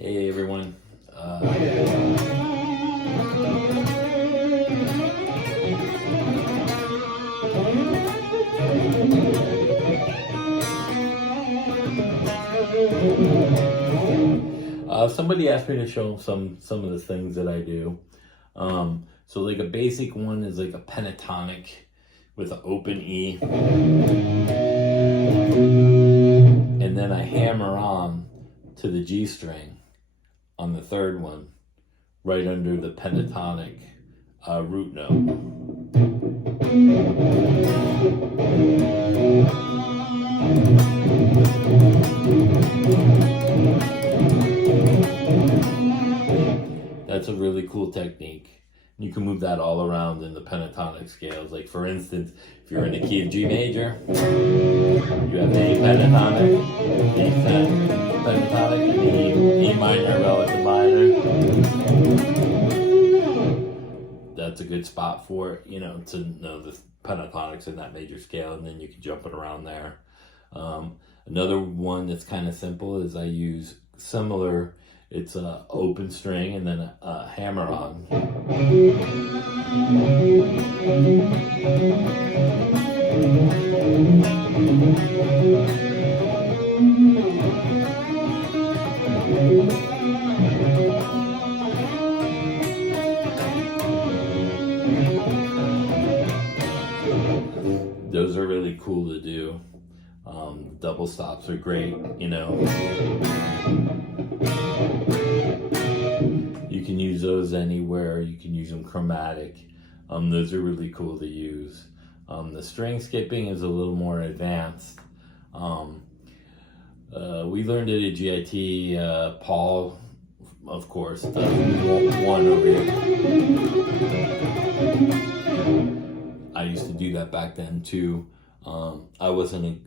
Hey everyone. Somebody asked me to show them some of the things that I do. So like a basic one is like a pentatonic with an open E, and then I hammer on to the G string on the third one, right under the pentatonic root note. That's a really cool technique. You can move that all around in the pentatonic scales. Like for instance, if you're in the key of G major, you have A pentatonic, A7 pentatonic, and E minor relative minor. That's a good spot for it, to know the pentatonics in that major scale, and then you can jump it around there. Another one that's kind of simple is I use similar. It's an open string and then a hammer on. Those are really cool to do. Double stops are great, You can use those anywhere. You can use them chromatic. Those are really cool to use. The string skipping is a little more advanced. We learned it at GIT. Paul, of course, the one over here. I used to do that back then too. I wasn't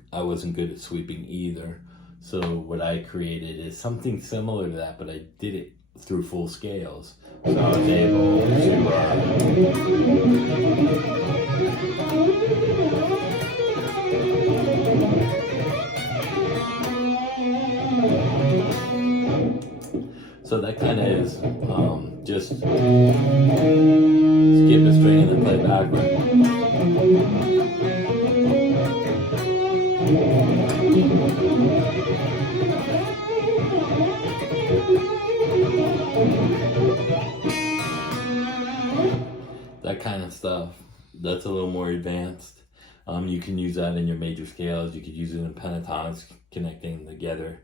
good at sweeping either. So what I created is something similar to that, but I did it through full scales. So I was able so that kind of is just skip a string and then play backward. That kind of stuff. That's a little more advanced. You can use that in your major scales. You could use it in pentatonics, connecting them together.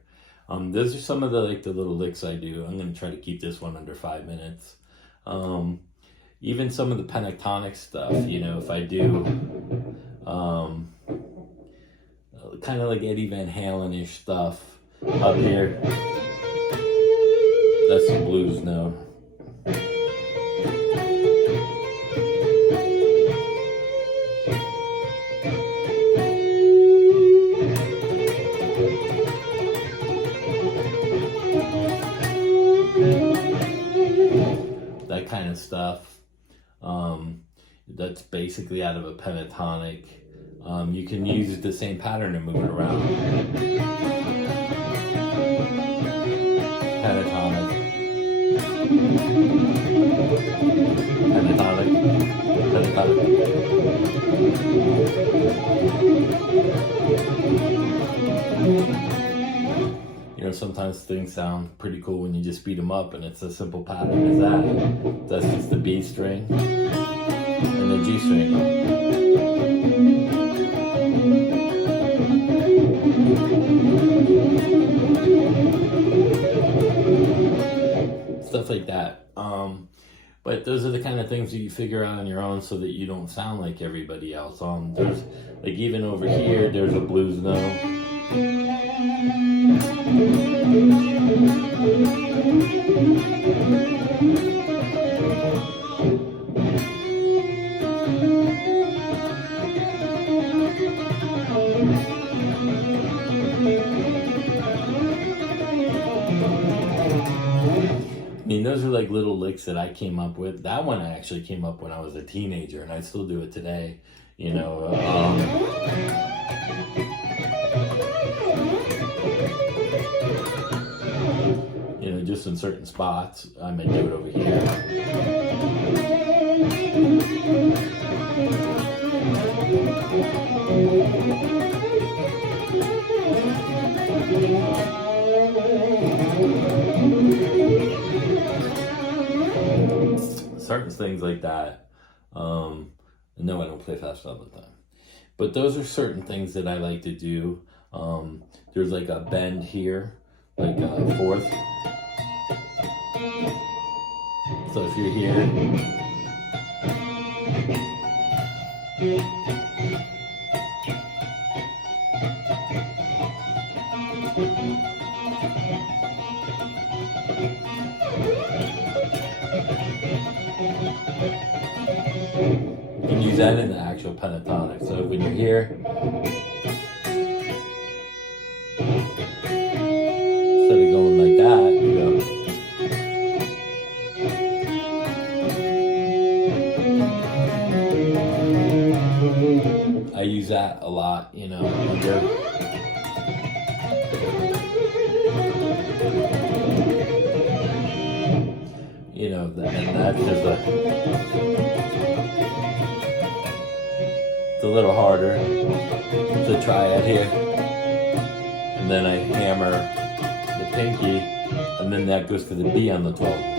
Those are some of the little licks I do. I'm going to try to keep this one under 5 minutes. Even some of the pentatonic stuff, if I do kind of like Eddie Van Halen-ish stuff up here. That's the blues note. That kind of stuff. That's basically out of a pentatonic. You can use the same pattern and move it around. Pentatonic. Pentatonic. Sometimes things sound pretty cool when you just speed them up, and it's a simple pattern as that. That's just the B string and the G string. Stuff like that. But those are the kind of things that you figure out on your own so that you don't sound like everybody else. There's even over here, there's a blues note. Those are like little licks that I came up with. That one I actually came up when I was a teenager, and I still do it today. just in certain spots. I may do it over here. Certain things like that. No, I don't play fast all the time. But those are certain things that I like to do. There's like a bend here, like a fourth. So if you're here, you can use that in the actual pentatonic. So when you're here, instead of going like that, you go. I use that a lot, you know. You know, and that's just it's a little harder to try it here. And then I hammer the pinky, and then that goes to the B on the 12th.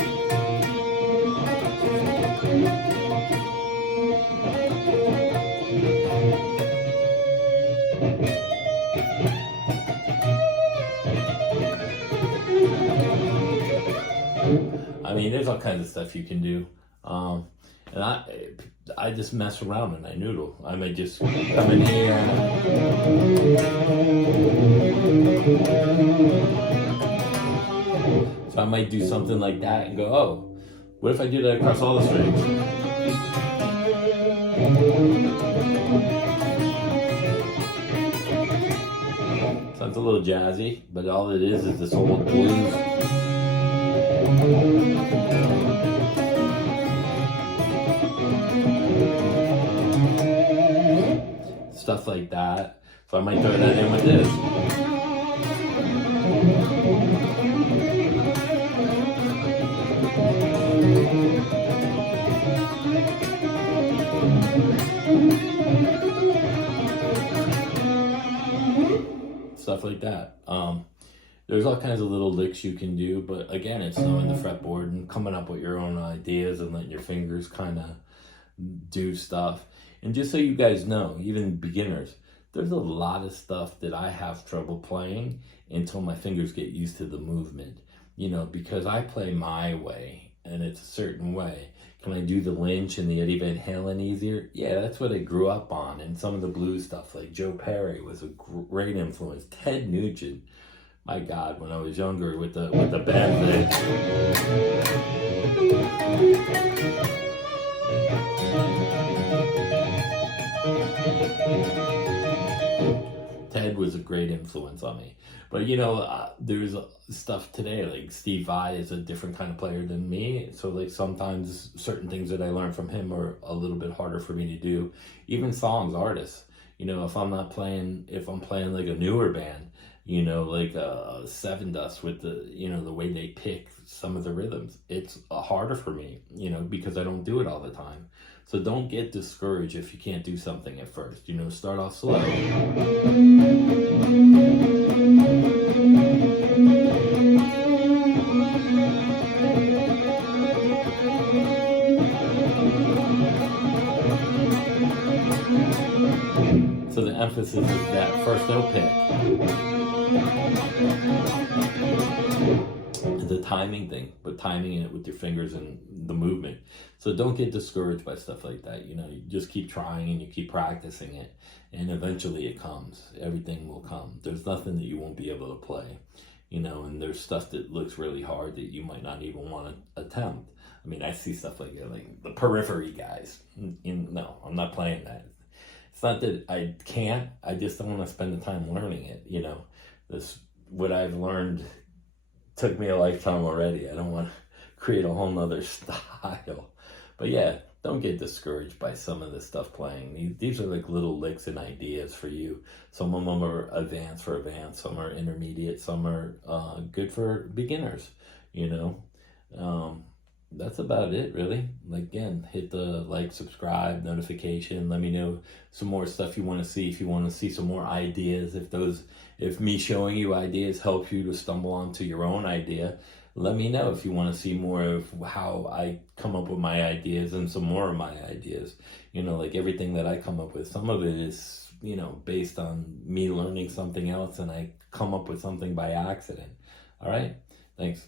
I mean, there's all kinds of stuff you can do. And I just mess around and I noodle. I may just come in here. So I might do something like that and go, oh, what if I do that across all the strings? Sounds a little jazzy, but all it is this old blues. Stuff like that. So I might throw that in with this. Stuff like that. There's all kinds of little licks you can do, but again, it's knowing the fretboard and coming up with your own ideas and letting your fingers kind of do stuff. And just so you guys know, even beginners, there's a lot of stuff that I have trouble playing until my fingers get used to the movement, you know, because I play my way and it's a certain way. Can I do the Lynch and the Eddie Van Halen easier? Yeah, that's what I grew up on. And some of the blues stuff, like Joe Perry was a great influence. Ted Nugent, my God, when I was younger with the band thing. Ted was a great influence on me. But you know, there's stuff today, like Steve Vai is a different kind of player than me. So like sometimes certain things that I learned from him are a little bit harder for me to do. Even songs, artists, you know, if I'm playing like a newer band, you know, like Seven Dust with the, you know, the way they pick some of the rhythms, it's harder for me, you know, because I don't do it all the time. So don't get discouraged if you can't do something at first. You know, start off slow. So the emphasis is that first note pick. The timing thing, but timing it with your fingers and the movement. So don't get discouraged by stuff like that. You know, you just keep trying and you keep practicing it, and eventually it comes. Everything will come. There's nothing that you won't be able to play, you know, and there's stuff that looks really hard that you might not even want to attempt. I mean, I see stuff like the Periphery guys. No, I'm not playing that. It's not that I can't, I just don't want to spend the time learning it, you know. What I've learned took me a lifetime already. I don't want to create a whole nother style. But yeah, don't get discouraged by some of the stuff playing. These are like little licks and ideas for you. Some of them are advanced, some are intermediate, some are good for beginners. you know. That's about it, really. Like, again, hit the like, subscribe, notification. Let me know some more stuff you want to see. If you want to see some more ideas, if me showing you ideas helps you to stumble onto your own idea, let me know. If you want to see more of how I come up with my ideas and some more of my ideas, like everything that I come up with, some of it is, based on me learning something else and I come up with something by accident. All right. Thanks.